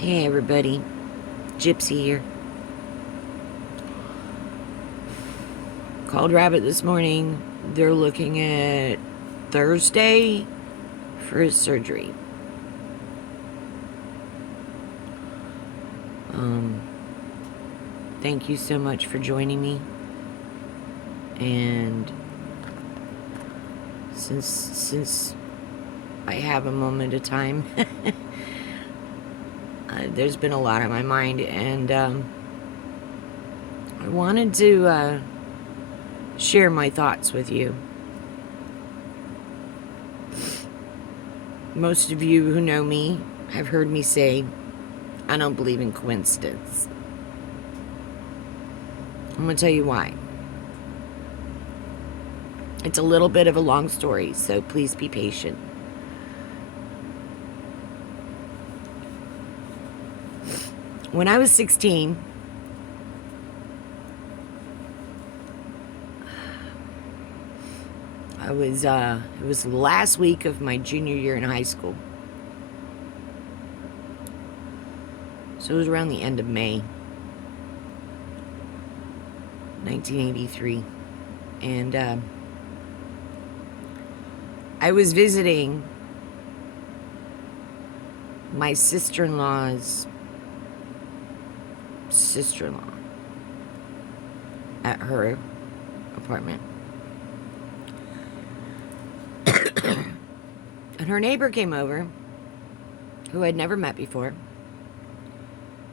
Hey everybody, Gypsy here. Called Rabbit this morning. They're looking at Thursday for his surgery. Thank you so much for joining me. And since I have a moment of time, there's been a lot on my mind, and I wanted to share my thoughts with you. Most of you who know me have heard me say, I don't believe in coincidence. I'm going to tell you why. It's a little bit of a long story, so please be patient. When I was 16, it was the last week of my junior year in high school. So it was around the end of May 1983. And I was visiting my sister-in-law's sister-in-law at her apartment. And her neighbor came over, who I'd never met before.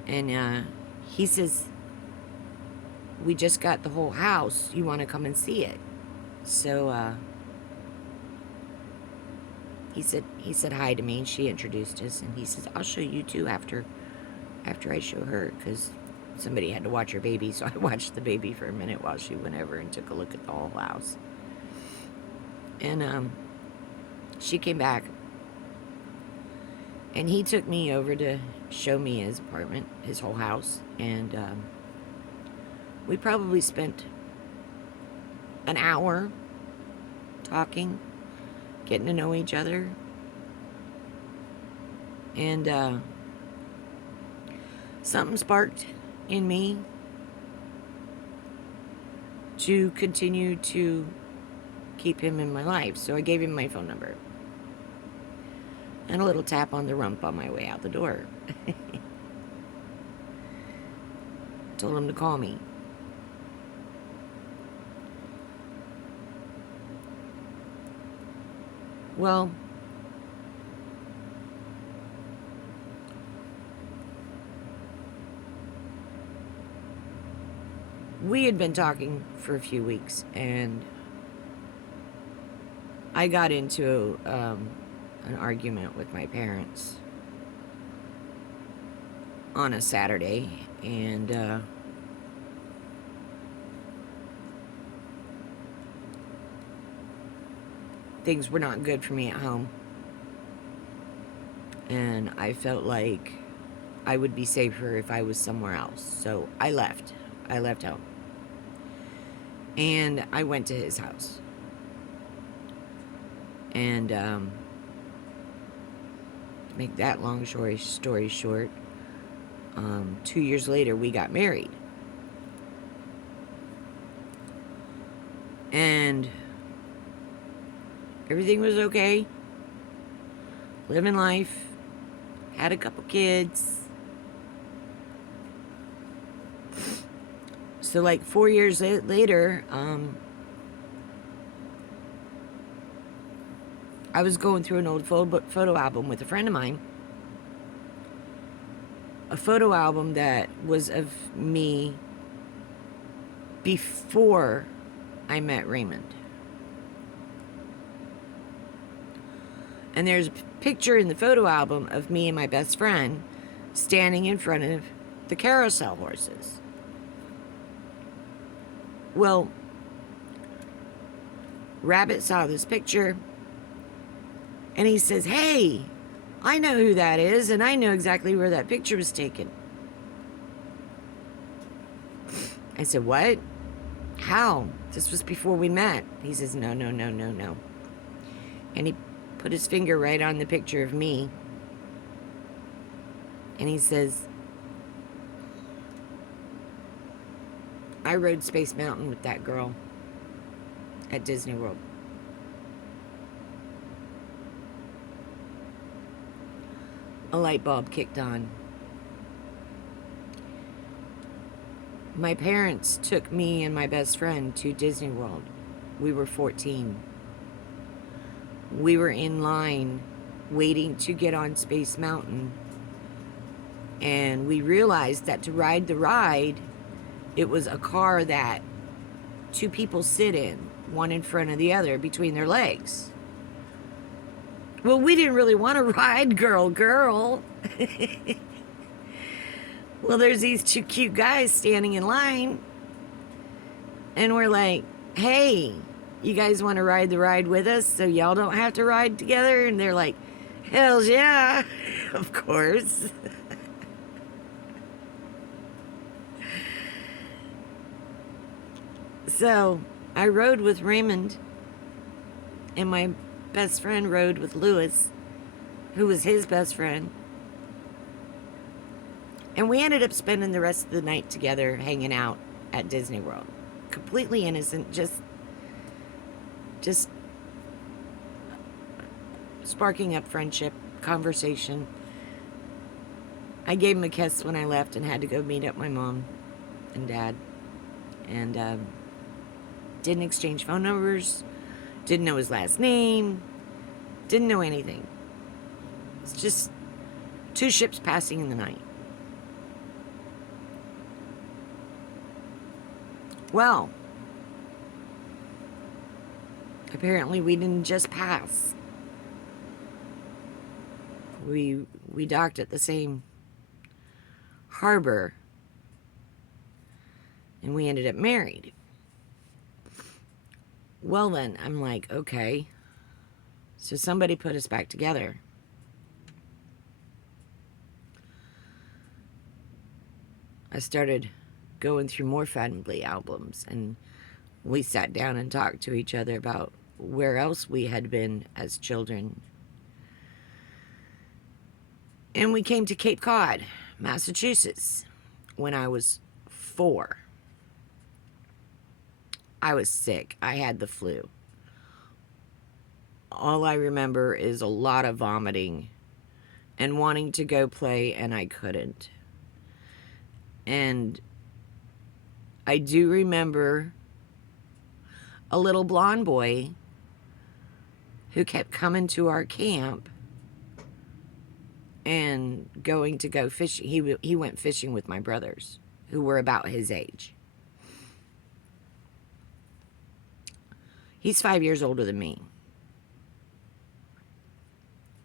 And he says, we just got the whole house. You want to come and see it? So he said hi to me, and she introduced us. And he says, I'll show you too after I show her, because somebody had to watch her baby. So I watched the baby for a minute while she went over and took a look at the whole house. And she came back, and he took me over to show me his apartment, his whole house. And we probably spent an hour talking, getting to know each other. And something sparked in me to continue to keep him in my life. So I gave him my phone number and a little tap on the rump on my way out the door. Told him to call me. Well, we had been talking for a few weeks, and I got into an argument with my parents on a Saturday, and things were not good for me at home. And I felt like I would be safer if I was somewhere else. So I left. I left home. And I went to his house. And to make that long story short, 2 years later, we got married. And everything was okay. Living life. Had a couple kids. So like 4 years later, I was going through an old photo album with a friend of mine. A photo album that was of me before I met Raymond. And there's a picture in the photo album of me and my best friend standing in front of the carousel horses. Well, Rabbit saw this picture, and he says, hey, I know who that is, and I know exactly where that picture was taken. I said, what? How? This was before we met. He says, no. And he put his finger right on the picture of me And he says, I rode Space Mountain with that girl at Disney World. A light bulb kicked on. My parents took me and my best friend to Disney World. We were 14. We were in line waiting to get on Space Mountain. And we realized that to ride the ride, it was a car that two people sit in, one in front of the other between their legs. Well, we didn't really want to ride girl. Well, there's these two cute guys standing in line. And we're like, hey, you guys want to ride the ride with us so y'all don't have to ride together? And they're like, hells yeah, of course. So I rode with Raymond, and my best friend rode with Lewis, who was his best friend. And we ended up spending the rest of the night together hanging out at Disney World. Completely innocent, just sparking up friendship, conversation. I gave him a kiss when I left and had to go meet up my mom and dad. And didn't exchange phone numbers, didn't know his last name, didn't know anything. It's just two ships passing in the night. Well, apparently we didn't just pass. We docked at the same harbor, and we ended up married. Well then, I'm like, okay, so somebody put us back together. I started going through more family albums, and we sat down and talked to each other about where else we had been as children. And we came to Cape Cod, Massachusetts, when I was 4. I was sick. I had the flu. All I remember is a lot of vomiting and wanting to go play, and I couldn't. And I do remember a little blonde boy who kept coming to our camp and going to go fishing. He went fishing with my brothers, who were about his age. He's 5 years older than me.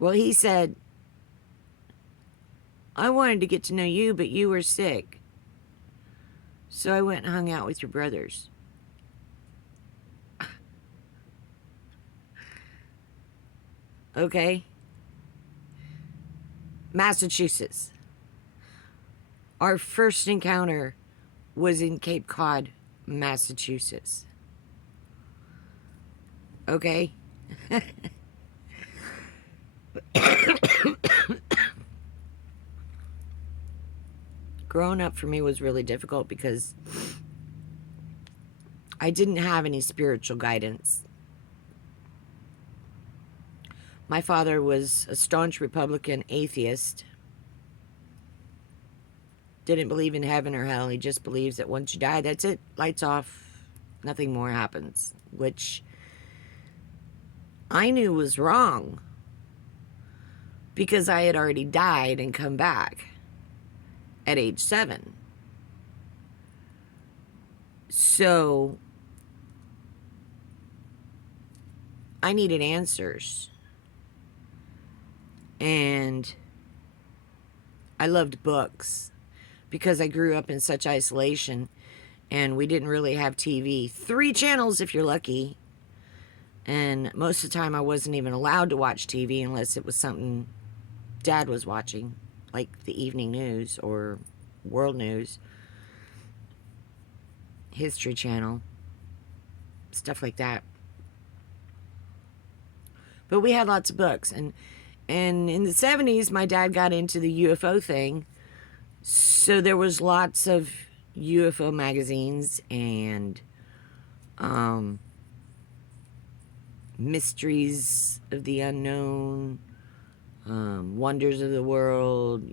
Well, he said, I wanted to get to know you, but you were sick. So I went and hung out with your brothers. Okay. Massachusetts. Our first encounter was in Cape Cod, Massachusetts. Okay? Growing up for me was really difficult because I didn't have any spiritual guidance. My father was a staunch Republican atheist. Didn't believe in heaven or hell. He just believes that once you die, that's it. Lights off. Nothing more happens. Which I knew was wrong, because I had already died and come back at age 7. So I needed answers. And I loved books because I grew up in such isolation, and we didn't really have TV. 3 channels if you're lucky. And most of the time I wasn't even allowed to watch TV unless it was something Dad was watching, like the evening news or world news, History Channel, stuff like that. But we had lots of books, and And in the 70s, my dad got into the UFO thing. So there was lots of UFO magazines and mysteries of the unknown, wonders of the world,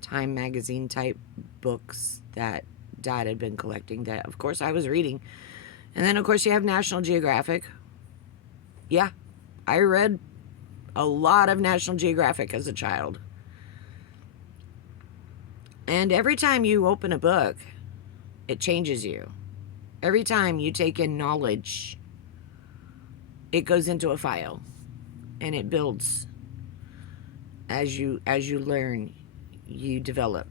Time magazine type books that Dad had been collecting that, of course, I was reading. And then, of course, you have National Geographic. Yeah, I read a lot of National Geographic as a child. And every time you open a book, it changes you. Every time you take in knowledge, it goes into a file and it builds. As you learn, you develop.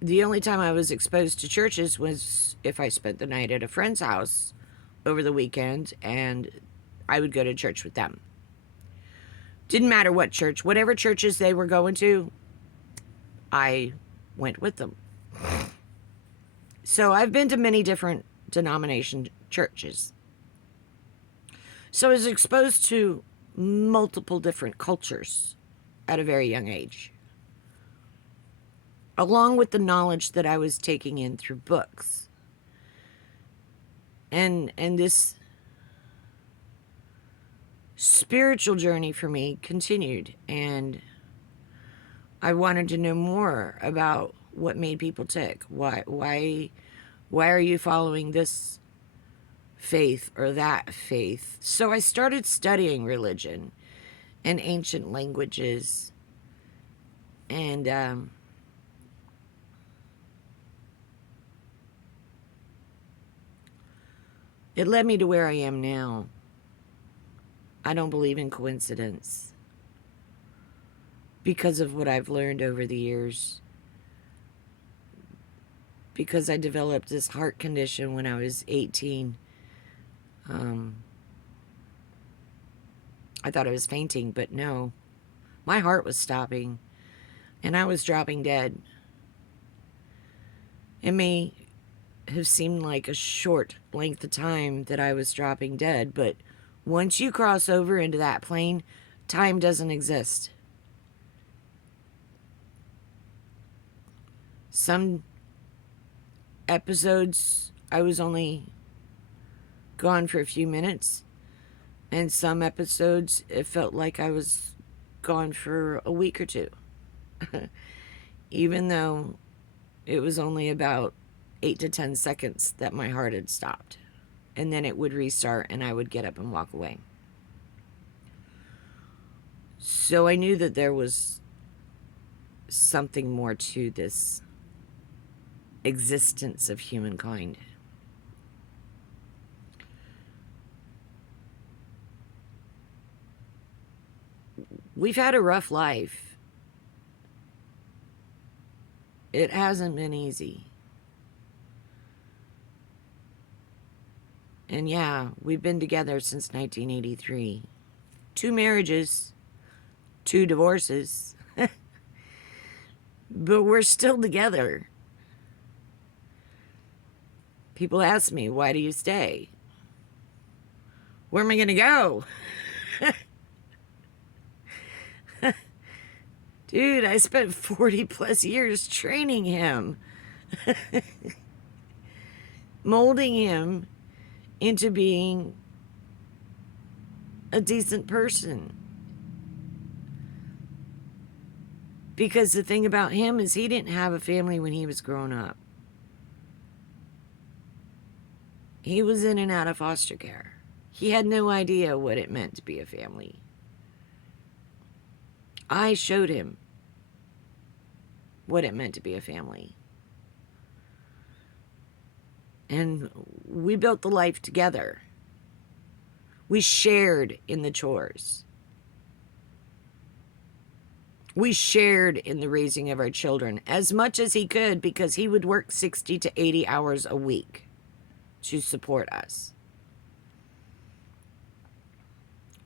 The only time I was exposed to churches was if I spent the night at a friend's house over the weekend, and I would go to church with them. Didn't matter what church, whatever churches they were going to, I went with them. So I've been to many different denomination churches. So I was exposed to multiple different cultures at a very young age, along with the knowledge that I was taking in through books. And this spiritual journey for me continued, and I wanted to know more about what made people tick. Why are you following this faith or that faith? So I started studying religion and ancient languages, and it led me to where I am now. I don't believe in coincidence because of what I've learned over the years. Because I developed this heart condition when I was 18. I thought I was fainting, but no. My heart was stopping, and I was dropping dead. It may have seemed like a short length of time that I was dropping dead, but once you cross over into that plane, time doesn't exist. Some episodes, I was only gone for a few minutes, and some episodes, it felt like I was gone for a week or two. Even though it was only about 8 to 10 seconds that my heart had stopped. And then it would restart and I would get up and walk away. So I knew that there was something more to this existence of humankind. We've had a rough life. It hasn't been easy. And yeah, we've been together since 1983. 2 marriages, 2 divorces. But we're still together. People ask me, why do you stay? Where am I going to go? Dude, I spent 40 plus years training him. Molding him into being a decent person. Because the thing about him is he didn't have a family when he was growing up. He was in and out of foster care. He had no idea what it meant to be a family. I showed him what it meant to be a family. And we built the life together. We shared in the chores. We shared in the raising of our children as much as he could, because he would work 60 to 80 hours a week to support us.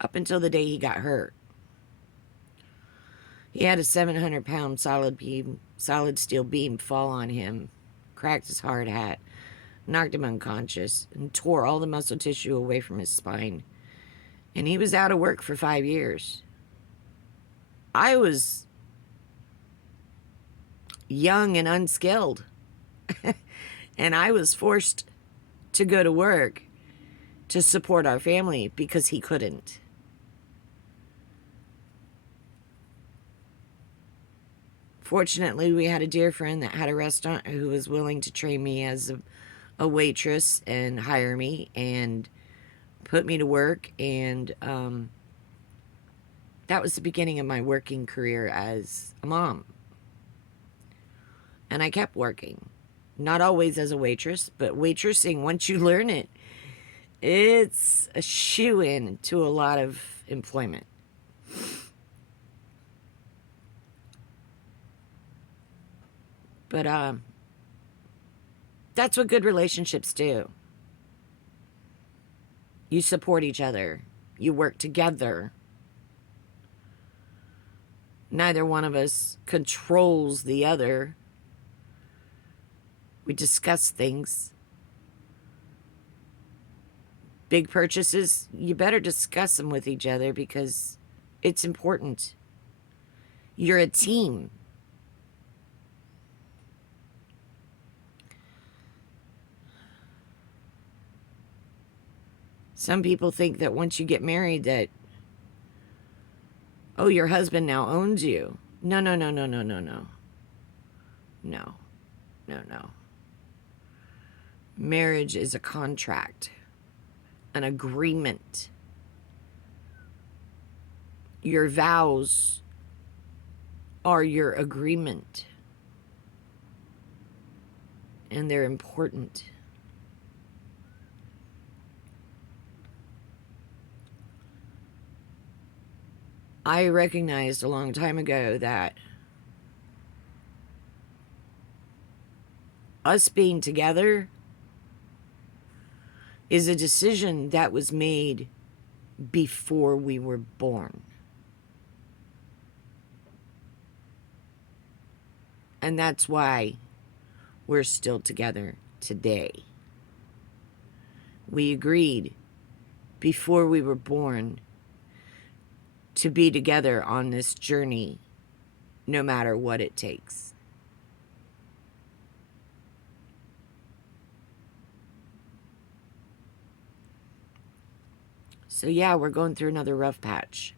Up until the day he got hurt. He had a 700-pound solid steel beam fall on him, cracked his hard hat. knocked him unconscious, and tore all the muscle tissue away from his spine. And he was out of work for 5 years. I was young and unskilled, and I was forced to go to work to support our family because he couldn't. Fortunately, we had a dear friend that had a restaurant who was willing to train me as a waitress and hire me and put me to work. And that was the beginning of my working career as a mom. And I kept working. Not always as a waitress, but waitressing, once you learn it, it's a shoe-in to a lot of employment. But that's what good relationships do. You support each other. You work together. Neither one of us controls the other. We discuss things. Big purchases, you better discuss them with each other because it's important. You're a team. Some people think that once you get married that, oh, your husband now owns you. No, no, no, no, no, no, no. No, no, no. Marriage is a contract, an agreement. Your vows are your agreement. And they're important. I recognized a long time ago that us being together is a decision that was made before we were born. And that's why we're still together today. We agreed before we were born to be together on this journey, no matter what it takes. So yeah, we're going through another rough patch.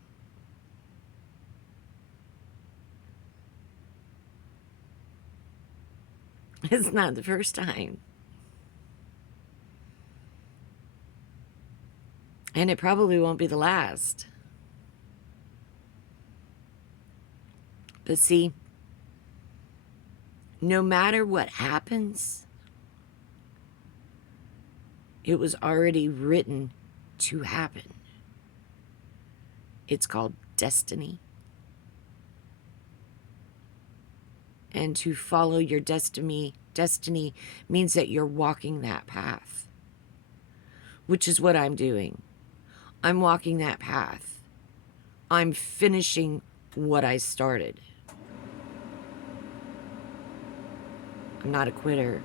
It's not the first time. And it probably won't be the last. But see, no matter what happens, it was already written to happen. It's called destiny. And to follow your destiny means that you're walking that path, which is what I'm doing. I'm walking that path. I'm finishing what I started. I'm not a quitter.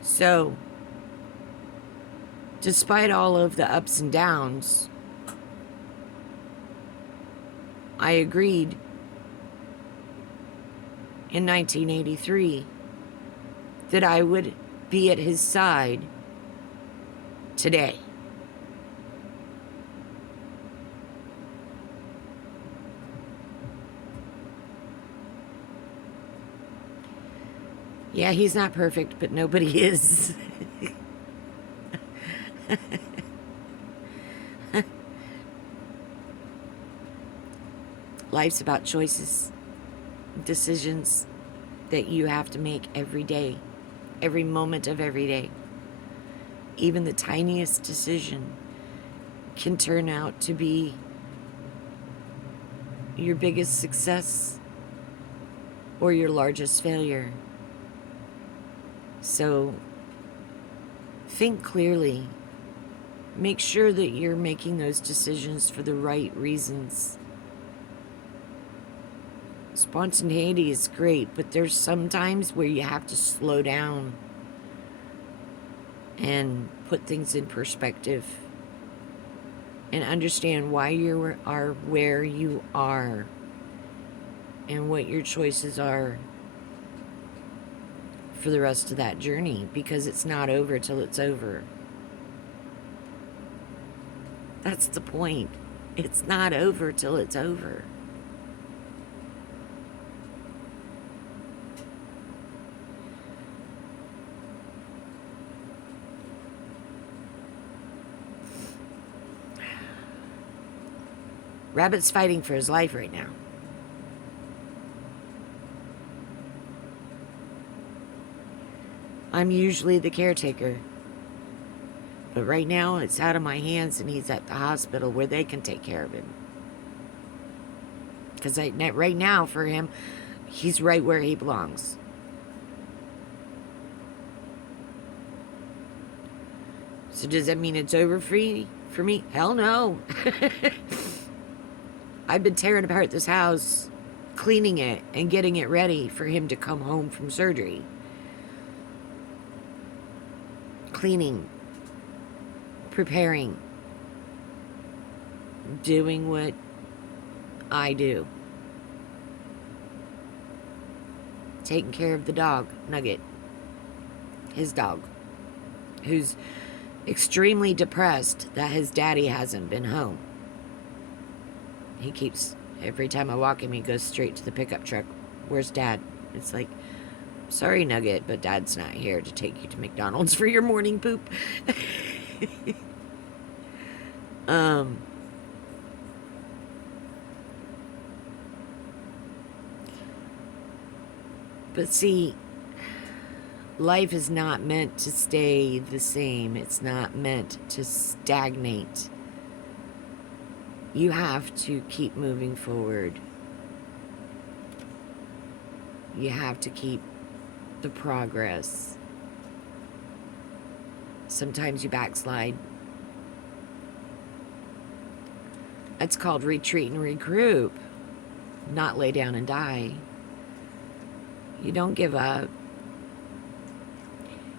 So, despite all of the ups and downs, I agreed in 1983 that I would be at his side today. Yeah, he's not perfect, but nobody is. Life's about choices, decisions that you have to make every day, every moment of every day. Even the tiniest decision can turn out to be your biggest success or your largest failure. So think clearly. Make sure that you're making those decisions for the right reasons. Spontaneity is great, but there's some times where you have to slow down and put things in perspective and understand why you are where you are and what your choices are for the rest of that journey, because it's not over till it's over. That's the point. It's not over till it's over. Rabbit's fighting for his life right now. I'm usually the caretaker. But right now, it's out of my hands, and he's at the hospital where they can take care of him. Because right now, for him, he's right where he belongs. So does that mean it's over for me? Hell no. I've been tearing apart this house, cleaning it, and getting it ready for him to come home from surgery. Cleaning, preparing, doing what I do. Taking care of the dog, Nugget, his dog, who's extremely depressed that his daddy hasn't been home. He keeps, every time I walk him, he goes straight to the pickup truck. Where's Dad? It's like, sorry, Nugget, but Dad's not here to take you to McDonald's for your morning poop. But see, life is not meant to stay the same. It's not meant to stagnate. You have to keep moving forward. You have to keep the progress. Sometimes you backslide. It's called retreat and regroup, not lay down and die. You don't give up.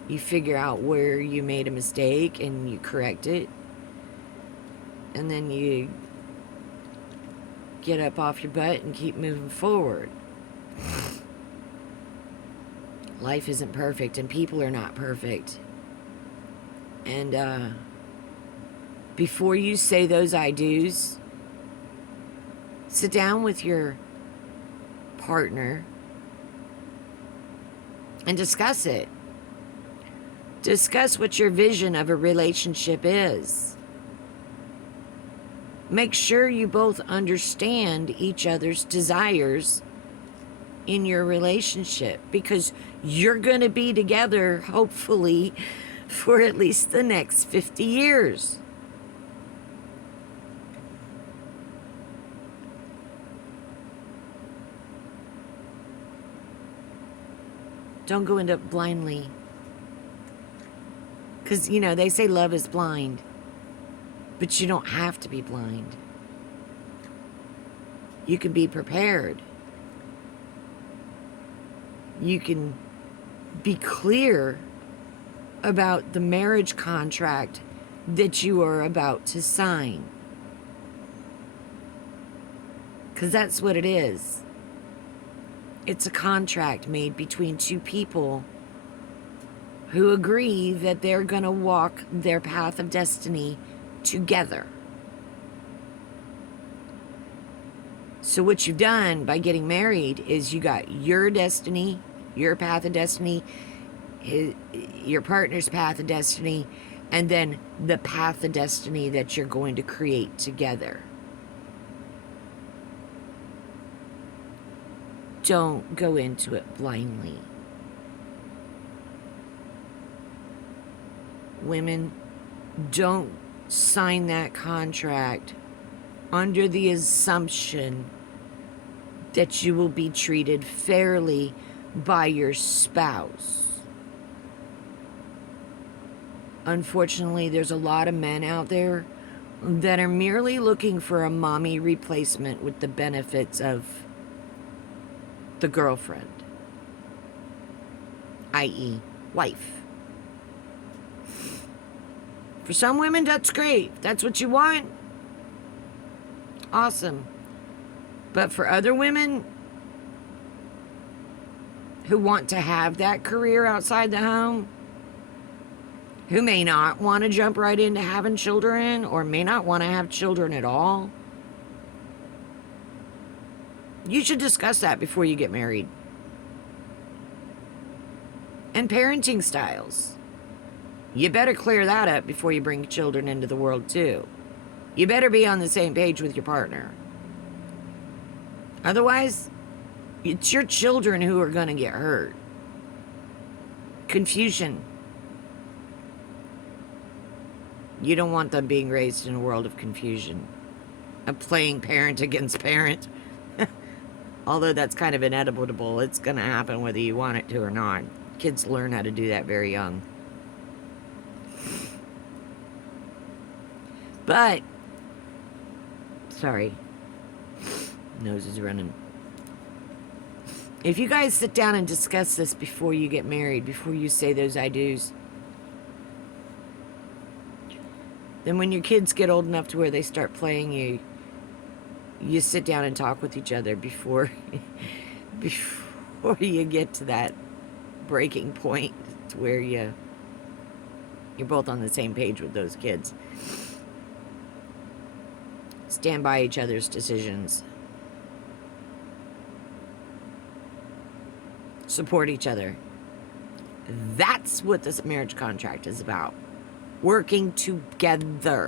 You figure out where you made a mistake and you correct it. And then you get up off your butt and keep moving forward. Life isn't perfect and people are not perfect. And before you say those I do's, sit down with your partner and discuss it. Discuss what your vision of a relationship is. Make sure you both understand each other's desires in your relationship, because you're going to be together, hopefully, for at least the next 50 years. Don't go into it blindly. Because, you know, they say love is blind. But you don't have to be blind. You can be prepared. You can be clear about the marriage contract that you are about to sign. Because that's what it is. It's a contract made between two people who agree that they're going to walk their path of destiny together. So what you've done by getting married is you got your destiny, your path of destiny, your partner's path of destiny, and then the path of destiny that you're going to create together. Don't go into it blindly. Women, don't sign that contract under the assumption that you will be treated fairly by your spouse. Unfortunately, there's a lot of men out there that are merely looking for a mommy replacement with the benefits of the girlfriend, i.e., wife. For some women, that's great. If that's what you want, awesome. But for other women who want to have that career outside the home, who may not want to jump right into having children or may not want to have children at all, you should discuss that before you get married. And parenting styles. You better clear that up before you bring children into the world, too. You better be on the same page with your partner. Otherwise, it's your children who are going to get hurt. Confusion. You don't want them being raised in a world of confusion, of playing parent against parent. Although that's kind of inevitable. It's going to happen whether you want it to or not. Kids learn how to do that very young. But, sorry, nose is running. If you guys sit down and discuss this before you get married, before you say those I do's, then when your kids get old enough to where they start playing you, you sit down and talk with each other before you get to that breaking point to where you're both on the same page with those kids. Stand by each other's decisions. Support each other. That's what this marriage contract is about. Working together.